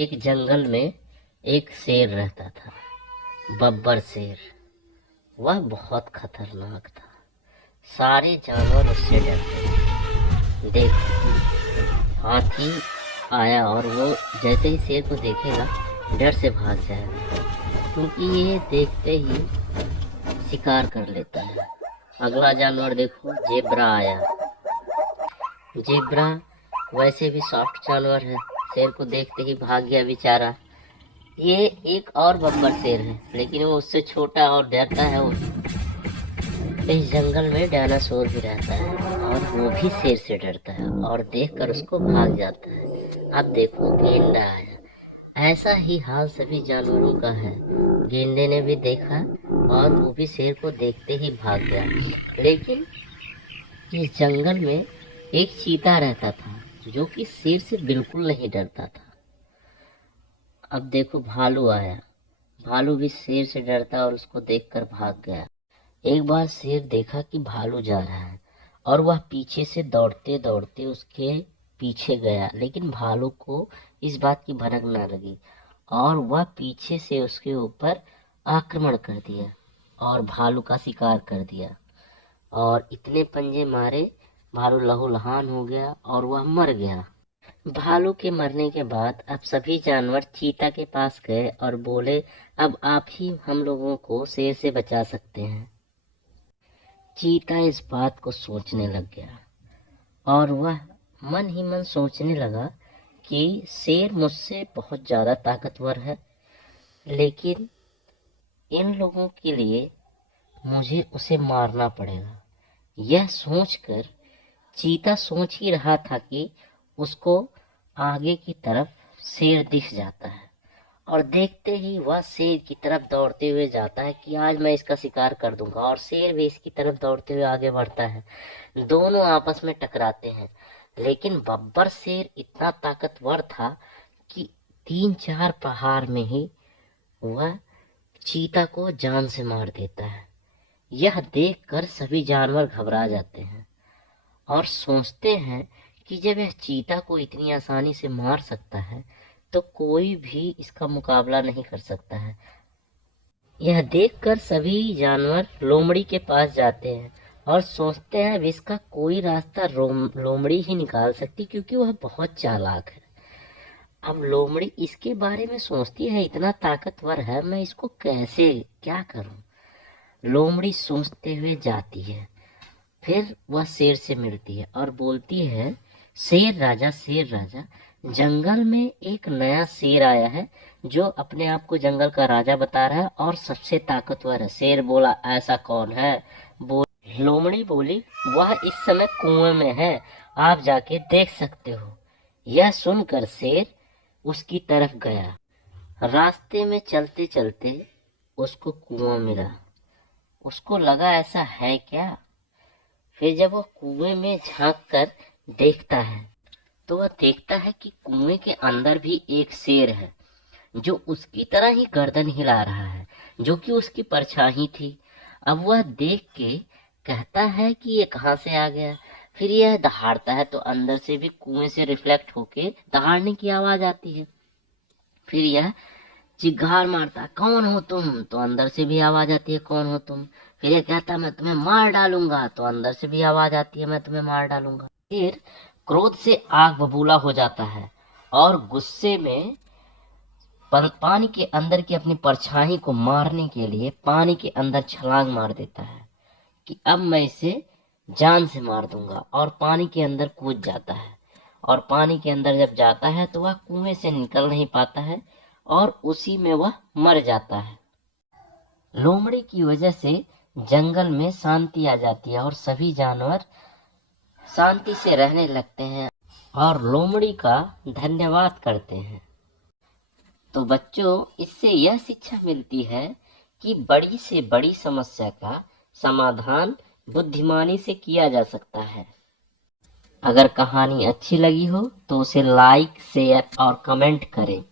एक जंगल में एक शेर रहता था, बब्बर शेर। वह बहुत खतरनाक था। सारे जानवर उससे डरते थे। देख, हाथी आया और वो जैसे ही शेर को देखेगा डर से भाग जाएगा, क्योंकि ये देखते ही शिकार कर लेता है। अगला जानवर देखो, जेब्रा आया। जेब्रा वैसे भी सॉफ्ट जानवर है, शेर को देखते ही भाग गया बेचारा। ये एक और बब्बर शेर है, लेकिन वो उससे छोटा और डरता है। वो इस जंगल में डायनासोर भी रहता है और वो भी शेर से डरता है और देखकर उसको भाग जाता है। अब देखो, गेंडा आया। ऐसा ही हाल सभी जानवरों का है। गेंडे ने भी देखा और वो भी शेर को देखते ही भाग गया। लेकिन इस जंगल में एक चीता रहता था, जो कि शेर से बिल्कुल नहीं डरता था। अब देखो, भालू आया। भालू भी शेर से डरता और उसको देखकर भाग गया। एक बार शेर देखा कि भालू जा रहा है और वह पीछे से दौड़ते दौड़ते उसके पीछे गया, लेकिन भालू को इस बात की भनक न लगी और वह पीछे से उसके ऊपर आक्रमण कर दिया और भालू का शिकार कर दिया। और इतने पंजे मारे, भालू लहूलुहान हो गया और वह मर गया। भालू के मरने के बाद अब सभी जानवर चीता के पास गए और बोले, अब आप ही हम लोगों को शेर से बचा सकते हैं। चीता इस बात को सोचने लग गया और वह मन ही मन सोचने लगा कि शेर मुझसे बहुत ज़्यादा ताकतवर है, लेकिन इन लोगों के लिए मुझे उसे मारना पड़ेगा। यह सोचकर चीता सोच ही रहा था कि उसको आगे की तरफ शेर दिख जाता है और देखते ही वह शेर की तरफ दौड़ते हुए जाता है कि आज मैं इसका शिकार कर दूंगा, और शेर भी इसकी तरफ दौड़ते हुए आगे बढ़ता है। दोनों आपस में टकराते हैं, लेकिन बब्बर शेर इतना ताकतवर था कि 3-4 प्रहार में ही वह चीता को जान से मार देता है। यह देखकर सभी जानवर घबरा जाते हैं और सोचते हैं कि जब यह चीता को इतनी आसानी से मार सकता है तो कोई भी इसका मुकाबला नहीं कर सकता है। यह देखकर सभी जानवर लोमड़ी के पास जाते हैं और सोचते हैं अब इसका कोई रास्ता लोमड़ी ही निकाल सकती, क्योंकि वह बहुत चालाक है। अब लोमड़ी इसके बारे में सोचती है, इतना ताकतवर है, मैं इसको कैसे क्या करूं। लोमड़ी सोचते हुए जाती है। फिर वह शेर से मिलती है और बोलती है, शेर राजा, जंगल में एक नया शेर आया है जो अपने आप को जंगल का राजा बता रहा है और सबसे ताकतवर है। शेर बोला, ऐसा कौन है? लोमड़ी बोली, वह इस समय कुएं में है, आप जाके देख सकते हो। यह सुनकर शेर उसकी तरफ गया। रास्ते में चलते चलते उसको कुआं मिला। उसको लगा ऐसा है क्या। फिर जब वह कुएं में झांक कर देखता है तो वह देखता है कि कुएं के अंदर भी एक शेर है, जो उसकी तरह ही गर्दन हिला रहा है, जो कि उसकी परछाई थी। अब वह देख के कहता है कि ये कहाँ से आ गया। फिर यह दहाड़ता है तो अंदर से भी कुएं से रिफ्लेक्ट होके दहाड़ने की आवाज आती है। फिर यह चिल्लाहट मारता है, कौन हो तुम? तो अंदर से भी आवाज आती है, कौन हो तुम? फिर ये कहता है, मैं तुम्हें मार डालूंगा। तो अंदर से भी आवाज आती है, मैं तुम्हें मार डालूंगा। फिर क्रोध से आग बबूला हो जाता है और गुस्से में पानी के अंदर की अपनी परछाई को मारने के लिए पानी के अंदर छलांग मार देता है कि अब मैं इसे जान से मार दूंगा, और पानी के अंदर कूद जाता है। और पानी के अंदर जब जाता है तो वह कुएं से निकल नहीं पाता है और उसी में वह मर जाता है। लोमड़ी की वजह से जंगल में शांति आ जाती है और सभी जानवर शांति से रहने लगते हैं और लोमड़ी का धन्यवाद करते हैं। तो बच्चों, इससे यह शिक्षा मिलती है कि बड़ी से बड़ी समस्या का समाधान बुद्धिमानी से किया जा सकता है। अगर कहानी अच्छी लगी हो तो उसे लाइक, शेयर और कमेंट करें।